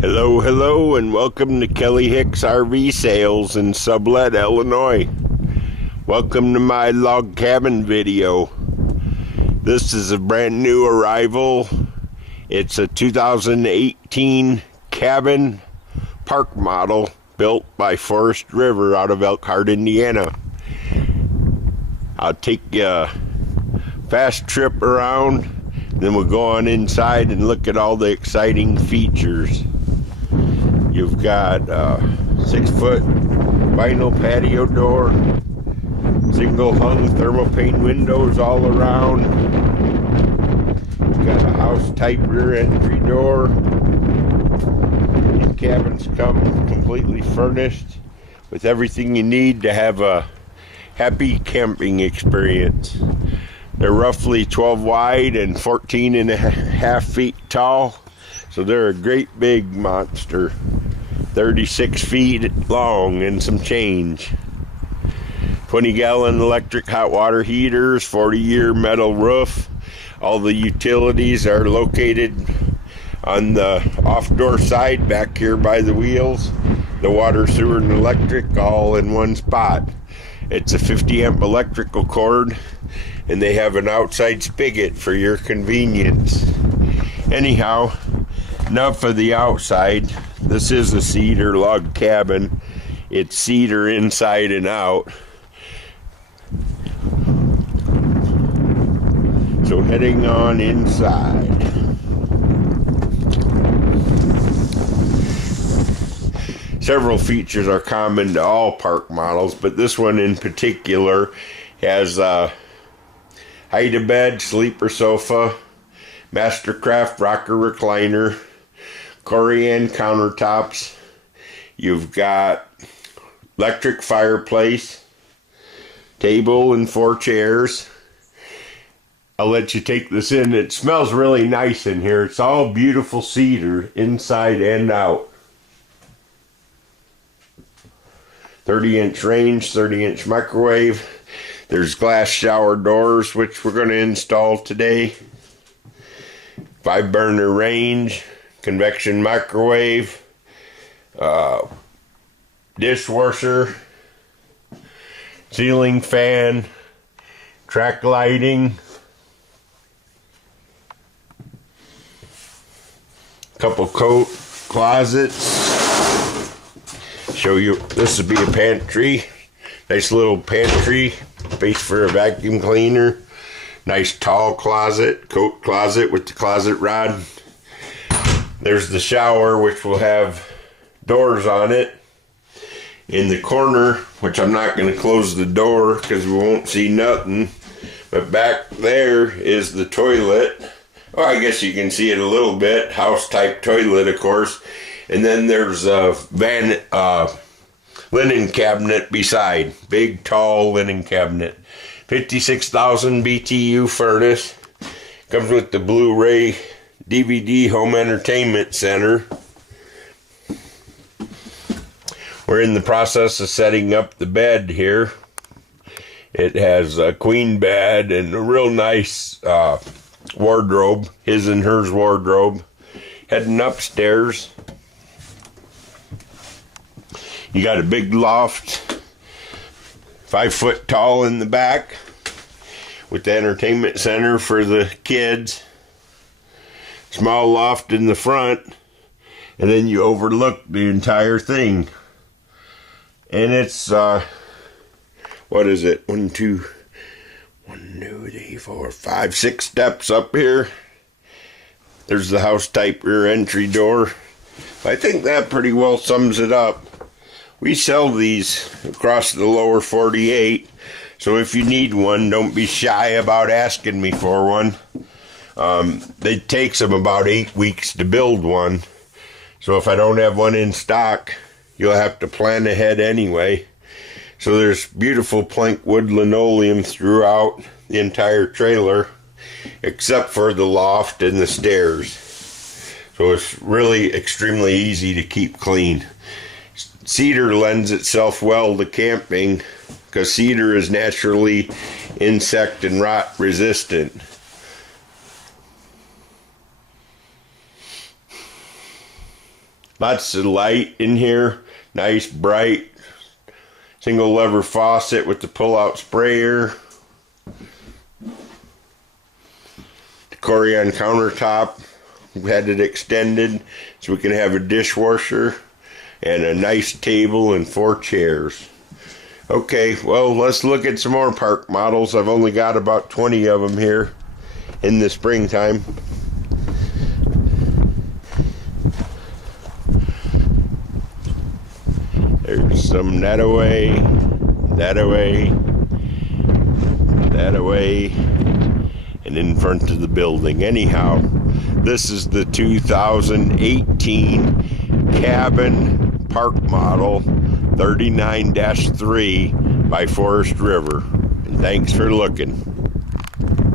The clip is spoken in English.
Hello, hello, and welcome to Kelly Hicks RV Sales in Sublette, Illinois. Welcome to my log cabin video. This is a brand new arrival. It's a 2018 cabin park model built by Forest River out of Elkhart, Indiana. I'll take you a fast trip around, then we'll go on inside and look at all the exciting features. You've got a 6-foot vinyl patio door, single hung thermopane windows all around. You've got a house type rear entry door. These cabins come completely furnished with everything you need to have a happy camping experience. They're roughly 12 wide and 14.5 feet tall, so they're a great big monster. 36 feet long and some change. 20-gallon electric hot water heaters, 40-year metal roof. All the utilities are located on the off-door side back here by the wheels. The water, sewer, and electric all in one spot. It's a 50-amp electrical cord, and they have an outside spigot for your convenience. Anyhow, enough of the outside. This is a cedar log cabin. It's cedar inside and out. So heading on inside. Several features are common to all park models, but this one in particular has a hide-a-bed, sleeper sofa, Mastercraft rocker recliner, Corian countertops. You've got electric fireplace, table and 4 chairs. I'll let you take this in. It smells really nice in here. It's all beautiful cedar inside and out. 30-inch range, 30-inch microwave. There's glass shower doors, which we're going to install today. 5-burner range, convection microwave, dishwasher, ceiling fan, track lighting, couple coat closets. Show you, this would be a pantry. Nice little pantry, space for a vacuum cleaner. Nice tall closet, coat closet with the closet rod. There's the shower, which will have doors on it. In the corner, which I'm not going to close the door because we won't see nothing, but back there is the toilet. Oh, I guess you can see it a little bit. House type toilet, of course. And then there's a linen cabinet beside. Big, tall linen cabinet. 56,000 BTU furnace. Comes with the Blu-ray DVD home entertainment center. We're in the process of setting up the bed here. It has a queen bed and a real nice wardrobe. His and hers wardrobe. Heading upstairs. You got a big loft, 5 foot tall in the back, with the entertainment center for the kids. Small loft in the front, and then you overlook the entire thing. And it's, what is it? 1, 2, 3, 4, 5, 6 steps up here. There's the house type rear entry door. I think that pretty well sums it up. We sell these across the lower 48, so if you need one, don't be shy about asking me for one. It takes them about 8 weeks to build one, so if I don't have one in stock, you'll have to plan ahead anyway. So there's beautiful plank wood linoleum throughout the entire trailer, except for the loft and the stairs. So it's really extremely easy to keep clean. Cedar lends itself well to camping because cedar is naturally insect and rot resistant. Lots of light in here. Nice, bright, single lever faucet with the pull-out sprayer. The Corian countertop. We had it extended so we can have a dishwasher and a nice table and 4 chairs. Okay, well, let's look at some more park models. I've only got about 20 of them here in the springtime. There's some that away, that away, that away, and in front of the building. Anyhow, this is the 2018 cabin park model 39-3 by Forest River. And thanks for looking.